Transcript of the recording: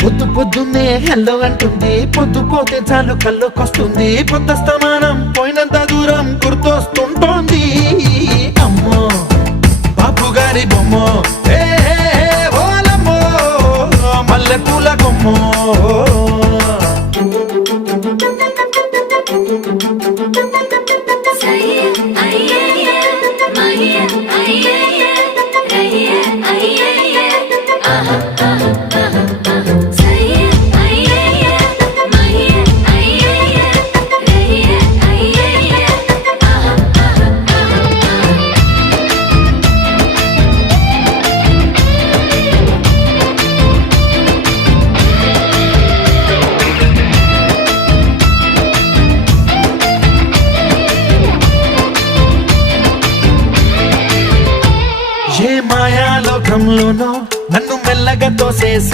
పొద్దు పొద్దున్నే హెల్లో అంటుంది, పొద్దు పోతే చాలు కళ్ళొకొస్తుంది, పొద్దస్తమానం పోయినంత దూరం గుర్తొస్తుంటోంది. అమ్మో బాపు గారి బొమ్మో, ఓలమ్మో మల్లె పూల కొమ్మో. ఏ మాయాలోకంలోనో నన్ను మెల్లగా తోసేసి